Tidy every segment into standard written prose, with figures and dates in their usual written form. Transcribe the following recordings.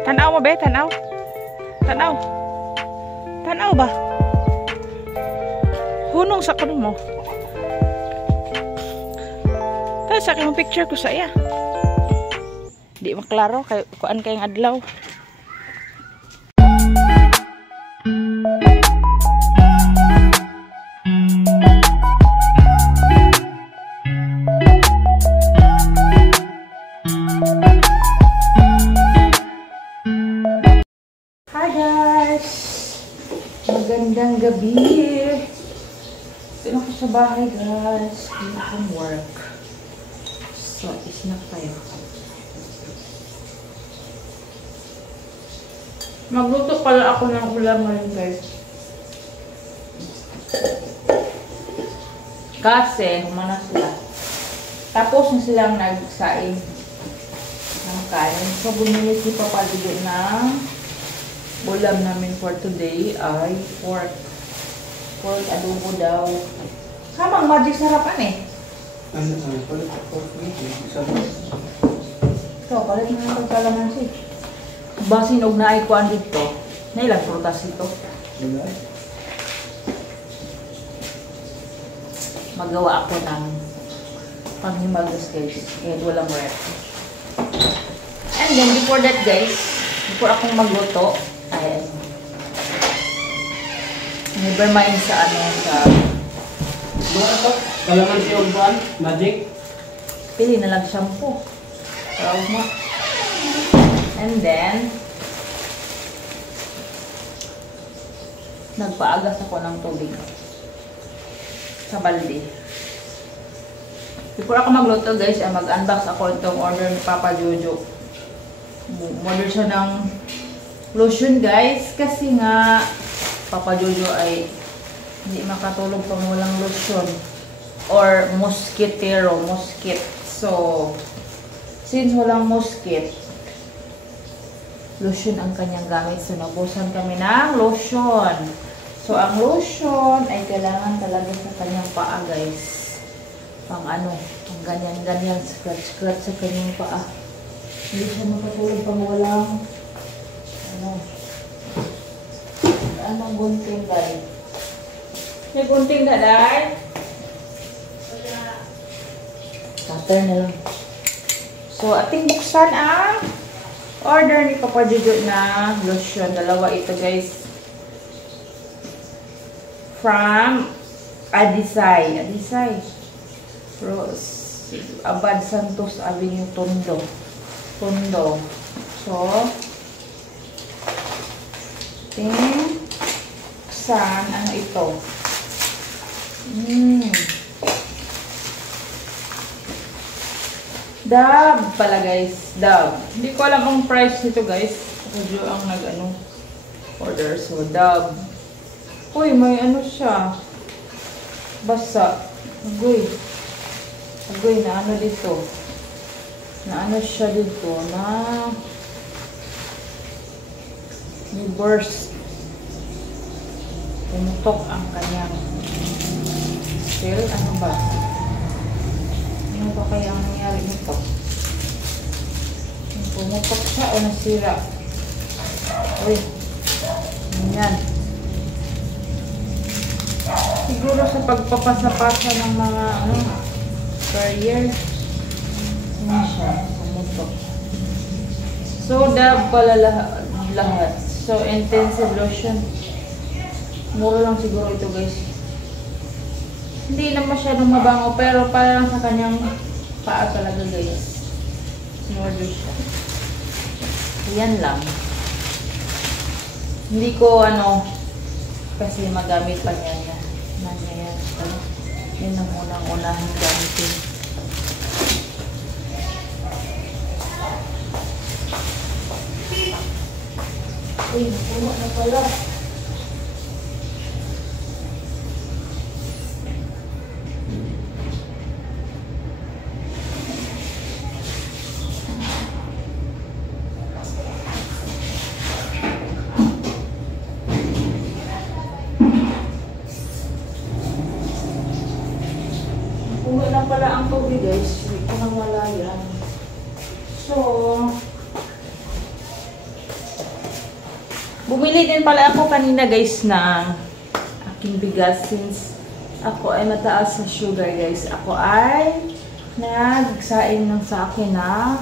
Tanaw mo be, tanaw. Tanaw. Tanaw ba? Hunong sa kuno mo. Tapos sa aking picture ko sa iya. Di maklaro kay kuan kayong adlaw. Magandang gabi. Ito ako sa bahay, guys. Hindi akong work. So, isnak tayo. Magluto pala ako ng ulam ngayon, guys. Kasi, humana sila. Tapos na silang nagsaing ng kain. So, bumili si Papa Dudu ng ulam namin for today ay pork. Pork adobo daw. Kamang magic sarapan eh. Palit pork meat. Ito, palit na ng pagkalamansi. Basin og naay kuan dito. Nailang prutas ito. Magawa ako ng panghimagas, guys. Kahit walang rep. And then, before that, guys, before akong magluto, ayan. Never mind sa ano, sa... Buwan ito? Kalamansi o buwan? Magic? Pili na lang shampoo. Proud mo. And then, nagpaagas ako ng tubig sa balde. Before ako magluto, guys, ay mag-unbox ako itong order ni Papa Jojo. Order siya ng lotion, guys, kasi nga Papa Jojo ay hindi makatulog pang walang lotion or mosquitero, mosquit. So, since walang mosquit, lotion ang kanyang gamit. So, nabusan kami ng lotion. So, ang lotion ay kailangan talaga sa kanyang paa, guys. Pang ano, pang ganyan-ganyan, scratch-scratch sa kanyang paa. Hindi siya makatulog pang walang anong gunting, guys. May gunting na, guys. Cutter na lang. So, ating buksan ang order ni Papa Jojo na lotion. Dalawa ito, guys. From Adisay. Adisay. Rose. Abad Santos Avenue, Tondo. Tondo. So, saan? Ano ito? Dove pala, guys. Dove. Hindi ko alam ang price nito, guys. Medyo ang order. So, Dove. Uy, may ano siya. Basa. Agoy. Agoy, na ano dito. Na ano siya dito. Na may burst. Pumutok ang kanyang still. Ano ba? Ano ba kaya ang nangyari nito? Pumutok siya o nasira? Uy. Ganyan. Siguro sa pagpapasa-pasa ng mga career. Ano siya? Pumutok. So, Dove pala lahat. So, intensive lotion. Mura lang siguro ito, guys. Hindi na masyadong mabango, pero parang sa kanyang paa talaga, guys. Sinorder siya. Yan lang. Hindi ko, kasi magamit pa niya na. Nangyayari. Yun ang unang-unahing gamitin. Uy, nakuha na pala. Nakuha na pala ang tubig, guys. Hindi ko nang wala yan. So, Bumili din pala ako kanina guys ng aking bigas since ako ay mataas sa sugar guys. Ako ay nagsaing ng sa akin na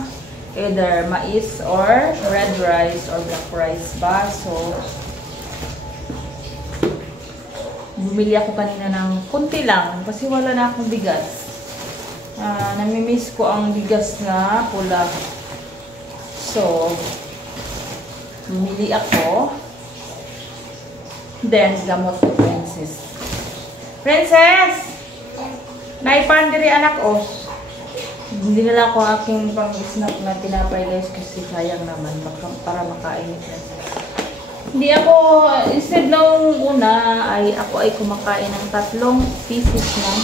either mais or red rice or black rice ba. So, bumili ako kanina ng kunti lang kasi wala na akong bigas. Namimiss ko ang bigas na pula. So, bumili ako. Then, gamot ko, Princess. Princess! Naipan diri anak os. Hindi na lang ako aking pang-snack na tinapay guys kasi sayang naman para makain ni Princess. Hindi ako, instead nung una ay ako ay kumakain ng 3 pieces ng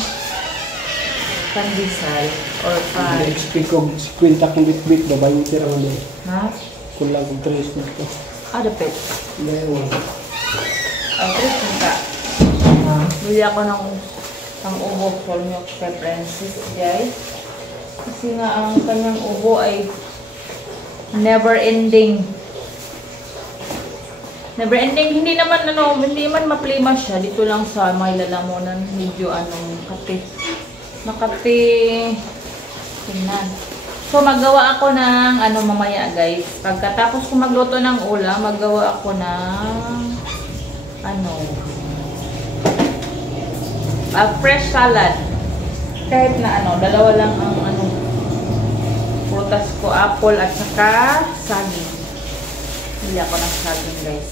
pandesal or 5. Expect ko, kwenta kong bit-bit, babayo tira mo din. Ha? Kulang kong 3 nito. Dapit. Dahil Ay, 3 ka. Bili ako ng ubo for milk kay Princess, guys. Kasi nga ang kanyang ubo ay never ending. Never ending. Hindi naman maplima siya. Dito lang sa may lalamunan. Medyo Makati. Tingnan. So, maggawa ako ng mamaya guys. Pagkatapos ko magluto ng ulam, maggawa ako ng fresh salad. Kahit na dalawa lang ang prutas ko, apple at saka saging. Bili ako ng saging guys.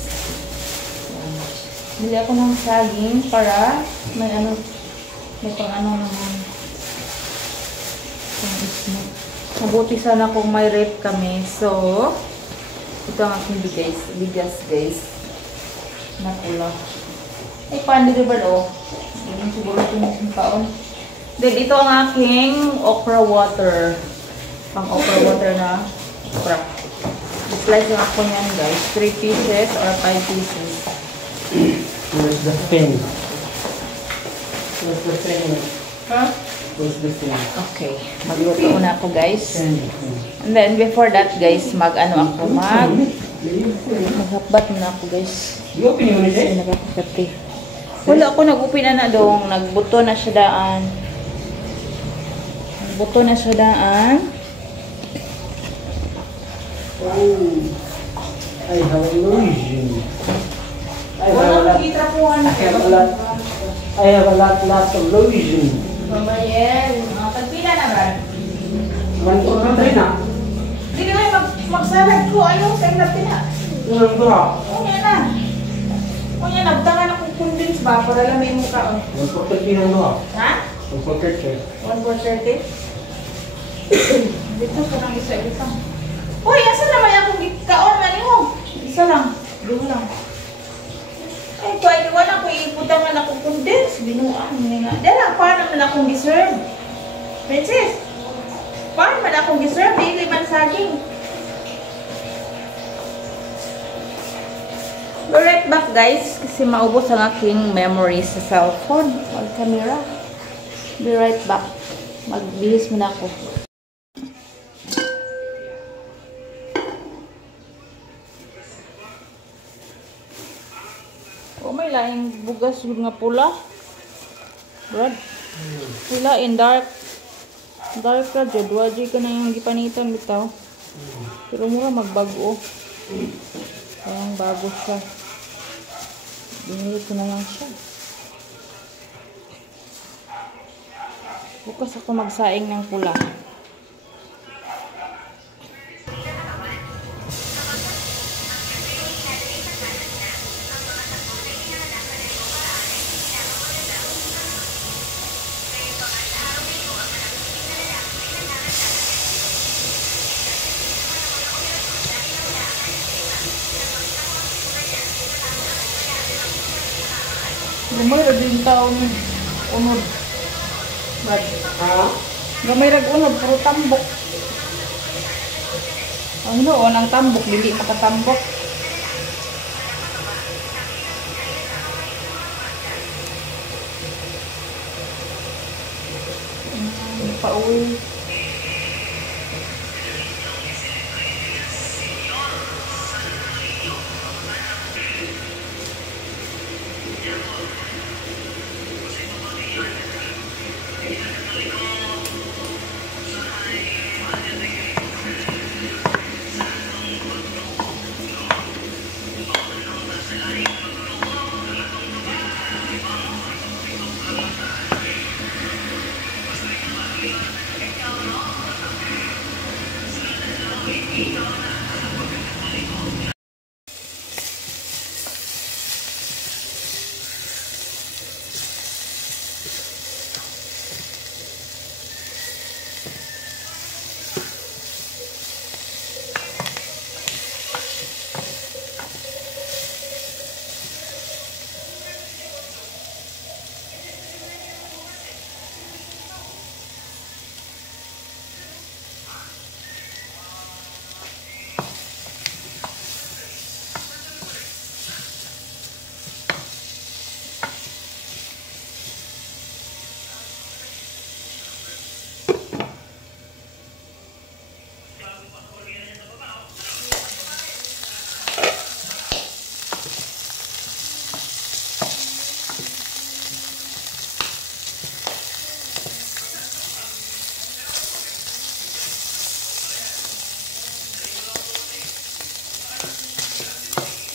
Bili ako ng saging para may pang mabuti sana kung may rep kami. So, ito ang aking bigas guys. Na pula. Ay, pan-delivered Ganyan siguro yung kaon. Then, ito ang aking okra water. Pang okra water na okra. I-slice lang ako yan guys. 3 pieces or 5 pieces. where's the pen? Where's the pen? Huh? Where's the pen? Okay. Magluto muna ako guys. And then, before that guys, maghapbat muna ako guys. You open yung Kasi nagkakapati. Wala ako nag-upin na dong. Nagbuto na siya daan. Oh, I have a lotion. I have a lot of lotion. Babayan. Pagpila na ba? Mantok na tayo na. Hindi naman magsalag ko. Ayaw sa ingat pila. Tulang ko ha. Kunya na. Butangan akong convince ba? Para lang may mukha. 140 pinang doha. Ha? 140. 1,430? Dito ko lang isa-isa. Uy, asa naman akong kaon man mo? Isa lang. Doon lang. Ay, wala ko iputangan akong condense. Binuang nga. Dala, paano man akong deserve? Princess, paano man akong deserve? Hindi man saging. Be right back guys, kasi maubos ang aking memory sa cellphone or camera. Be right back. Magbihis muna ako. May laing bugas nga pula. Brad. Pula in dark. Dark ka jud. Waji ka na yung gipanitan bitaw. Pero mura magbago. Kayang bago siya. Binili ko na lang siya. Bukas ako magsaing ng pula. Gamay ra din taon unod. Bad. Ha? Gamay ra unod puro tambok. Ang noon ang tambok dili makatambok. Pauwi.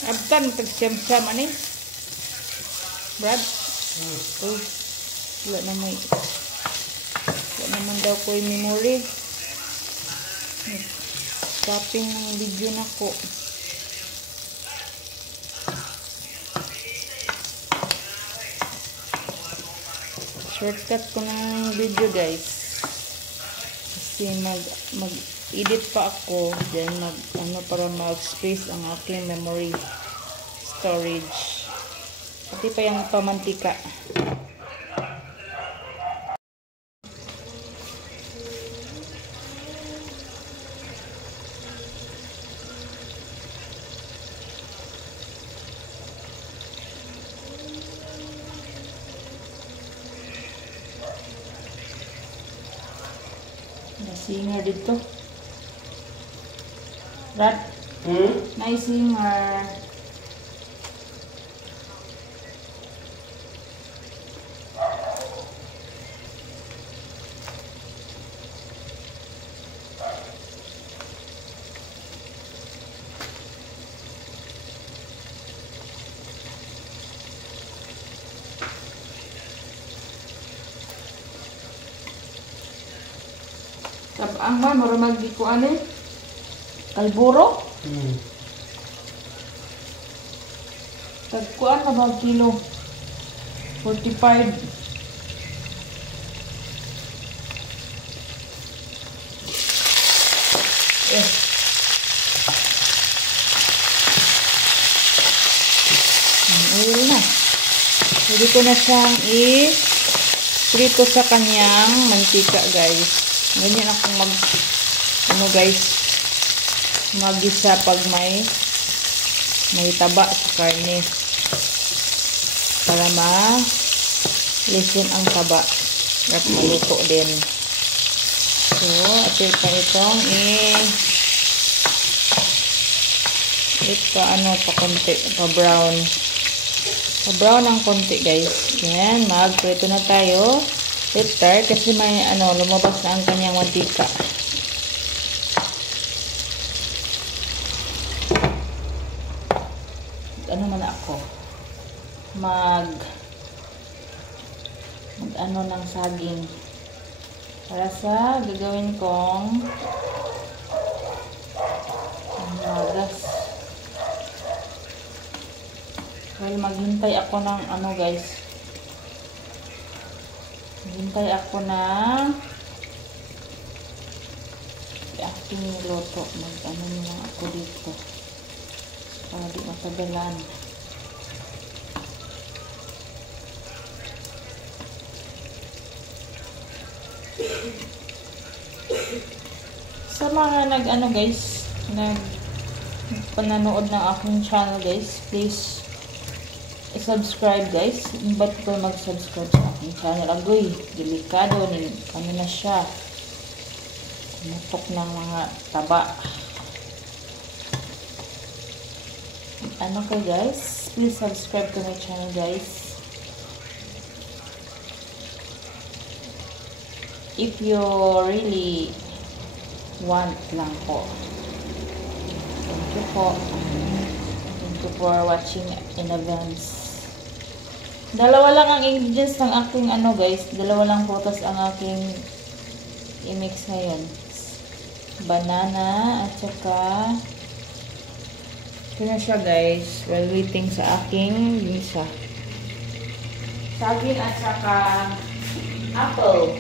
Abtan, tag-siyam-siyam, ano eh? Brad? Oh, wala naman daw ko yung memory. Stopping ng video na ko. Shortcut ko ng video, guys. Kasi mag-edit pa ako. Then para mag-space ang aking memory storage. Pati pa yung pamantika. Singer dito. Brad? Nice singer. Ang ba, marumag di ko ano eh. Kalburo? Tagkuan na ba kilo? 45. Oil na. Pwede ko na siyang i-prito sa kanyang mantika, guys. Ganyan akong mag-isa pag may taba sa karne para ma-listen ang taba at maluto din. So, atin pa itong pa-brown ng konti, guys. Yan, mag-prito na tayo. Later, kasi may lumabas na ang kanyang mantika. Ng saging para sa gagawin kong magas. Well, maghintay ako ng guys. Maghintay ako ng aking niluto. Lang ako dito para di matagalan. Sa mga nagpanood ng aking channel, guys, please subscribe, guys. Ba't ko mag-subscribe sa aking channel? Agoy, delikado ni na siya. Kumutok ng mga taba. Guys, please subscribe to my channel, guys. If you really want lang po. Thank you po. Thank you for watching in advance. Dalawa lang ang ingredients ng aking guys. Dalawa lang prutas ang aking i-mix ngayon. banana, at saka ito na siya guys, while waiting sa aking misa. Saging at saka apple.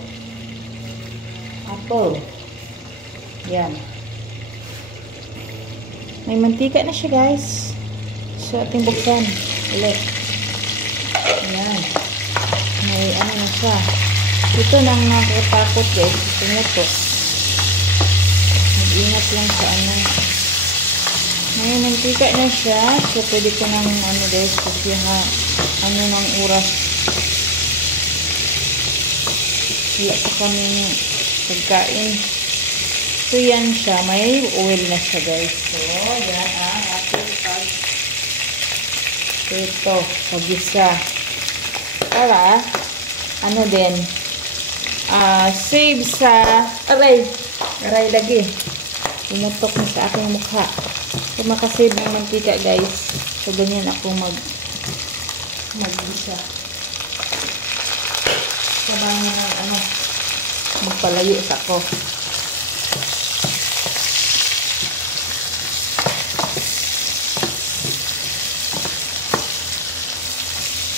Yan. May mantika na siya guys. So, ating buksan ulit. Yan. May ano na siya. Ito nang nakatakot guys. Tumutok. Mag-ingat lang sa ano. May mantika na siya. So, pwede ko nang ano guys. Kasi ano ng oras. Wala pa kaming pagkain. So, yan siya. May oil na siya, guys. So, yan ang ating ito, pag-isa. Para, ano din, save sa, aray lagi. Umutok na sa aking mukha. So, makasave ng mantika, guys. So, ganyan ako mag-isa. Sabahan na ng magpalayo sa ako.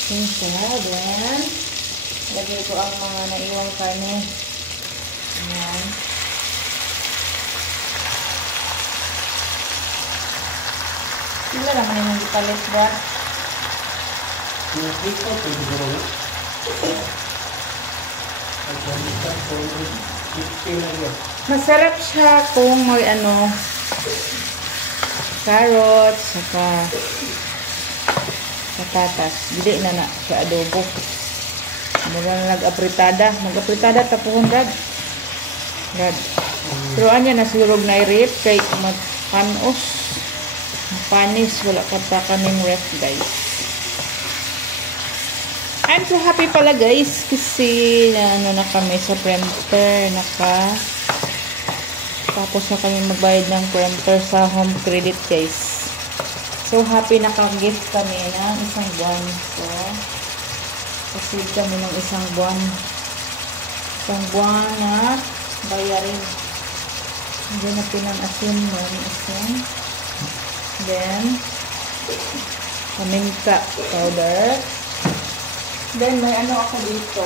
Yan siya. Then, lagay ko ang mga naiwang karne. Ayan. Sila naman yung ipalit ba? Masarap siya kung may carrots, saka patatas. Dili na sa adobo. Mura na nag-apritada. Mag-apritada tapuhon rad. Pero anya nasulog na i-rip kay panos. Panis. Wala ka pa kaming ref guys. I'm so happy pala guys kasi na kami sa printer tapos na kami magbayad ng printer sa home credit guys. So happy naka-gift kami ng isang buwan. So kasi kami ng isang buwan na bayarin. Hindi na pinang-asin nun. Then paminta powder. Then, may ako dito.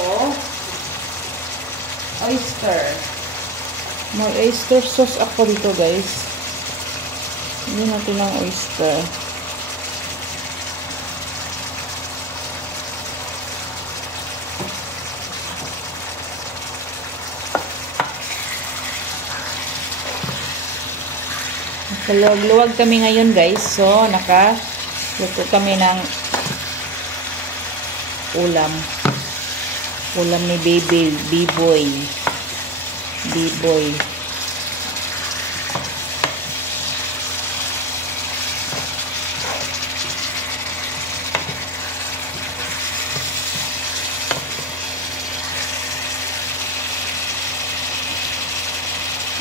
Oyster. May oyster sauce ako dito, guys. Hindi natin ng oyster. Nakaluwag kami ngayon, guys. So, nakaluto kami ng ulam ni B-boy.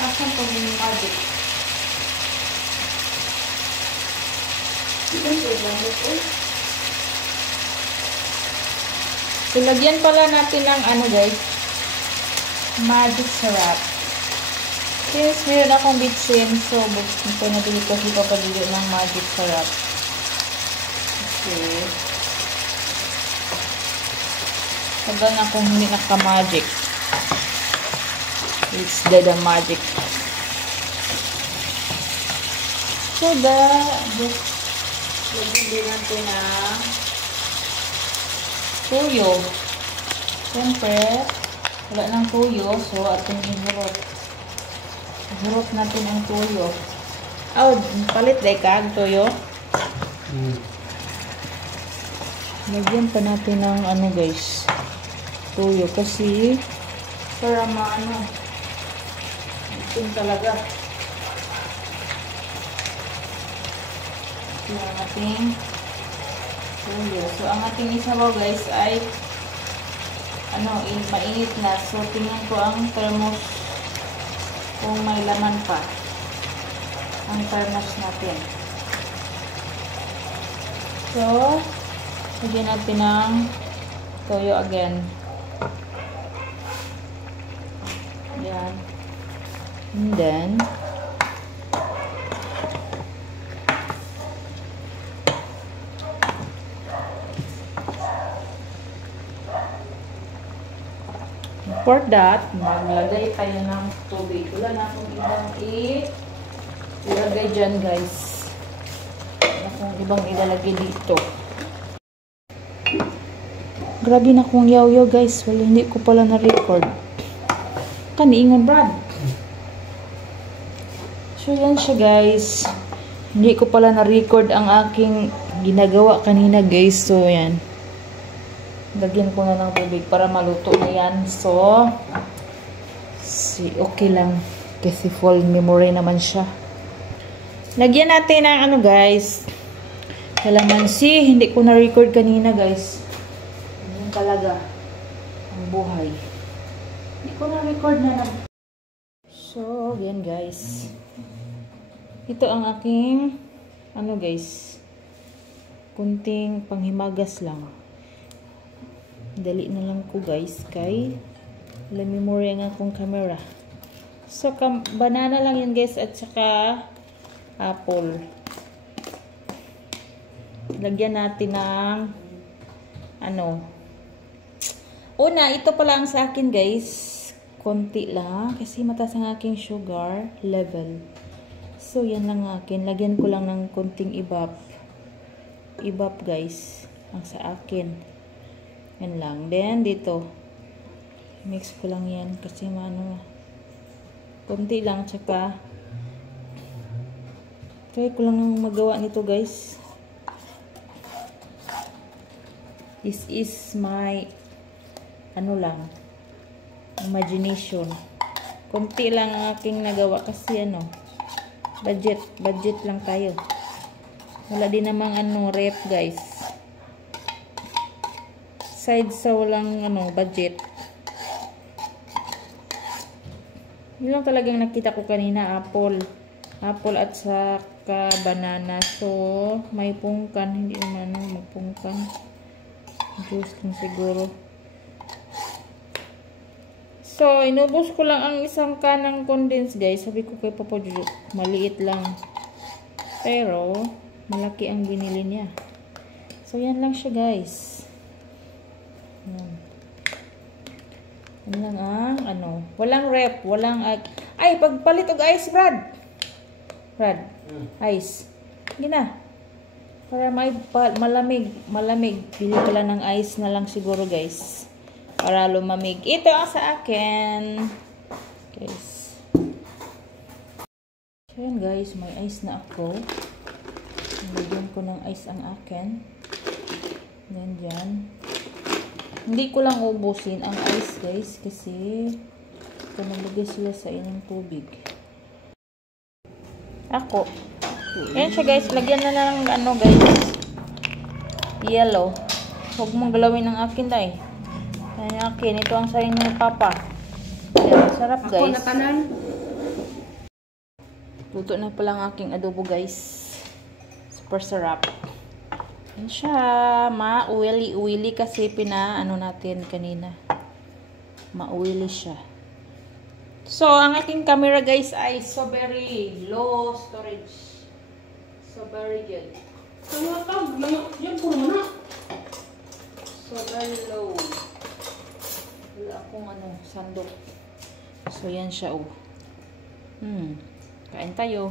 Asan pa yung magic? Ilagyan pala natin ng guys, magic syrup. Since meron akong bitsin, so ito na din kasi papalili ng magic syrup. Okay. Tagal na kung hindi naka-magic. It's the magic. So lagyan din natin ng tuyo. Siyempre, wala ng tuyo. So, ating ihurot natin ang tuyo. Palit day ka ang tuyo. Lagyan pa natin ng guys, tuyo. Kasi, para itin talaga. Ito ang ating tuyo. So, ang ating isabaw guys ay mainit na. So, tingnan ko ang thermos kung may laman pa ang thermos natin. So, lagyan natin ng toyo again. Yan. And then, for that, maglagay tayo ng tubig. Wala na akong ibang ilagay dyan, guys. Wala akong ibang ilalagay dito. Grabe na kong yaw-yaw, guys. Wala, hindi ko pala na-record. Kaniingon, Brad. So, yan siya, guys. Hindi ko pala na-record ang aking ginagawa kanina, guys. So, yan. Lagyan ko na ng tubig para maluto na yan. So, okay lang. Kasi full memory naman siya. Lagyan natin ng ano, guys. Kalamansi. Hindi ko na-record kanina, guys. Yan talaga. Ang buhay. Hindi ko na-record na. So, yan, guys. Ito ang aking, ano, guys. Kunting panghimagas lang. Dali na lang ko, guys, kay wala memory ang akong camera. So, banana lang yan, guys, at saka apple. Lagyan natin ng ano. Una, ito pala ang sa akin, guys. Konti lang kasi mataas ang aking sugar level. So, yan lang akin. Lagyan ko lang ng konting ibap. Ibap, guys. Ang sa akin. Yan lang. Then, dito. Mix ko lang yan. Kasi, ano, konti lang. Tsaka, try ko lang magawa nito, guys. This is my, ano lang, imagination. Konti lang ang aking nagawa. Kasi, ano, budget lang tayo. Wala din namang ano rep, guys. Side sa walang ano budget. Yun lang talagang nakita ko kanina, apple at saka banana. So may pungkan, hindi naman ano magpungkan. Juice lang siguro. So, inubos ko lang ang isang kanang condensed, guys. Sabi ko kay Papa Jojo, maliit lang. Pero, malaki ang binili niya. So, yan lang siya, guys. Yan. Yan lang ang, ano. Walang rep. Walang, ay, pagpalit og ice, Brad. Brad, ice. Hindi na. Para may malamig. Pili pala ng ice na lang siguro, guys. Para lumamig. Ito ang sa akin. Guys. So, yan, guys. May ice na ako. Lagyan ko ng ice ang akin. Yan, dyan. Hindi ko lang ubusin ang ice, guys. Kasi nalagay sila sa inyong tubig. Ako. Yan siya, guys. Lagyan na lang ng ano, guys. Yellow. Huwag mong galawin ang akin, dahil. Yan akin. Ito ang sayo ng Papa. Yan. Sarap, guys. Ako na tanan. Luto na pala ang aking adobo, guys. Super sarap. Yan siya. Ma-uwili kasi ano natin kanina. Ma-uwili siya. So, ang aking camera, guys, ay so very low storage. So very good. Yan po naman na. So very low. Wala akong ano, sandok. So, yan siya, oh. Kain tayo.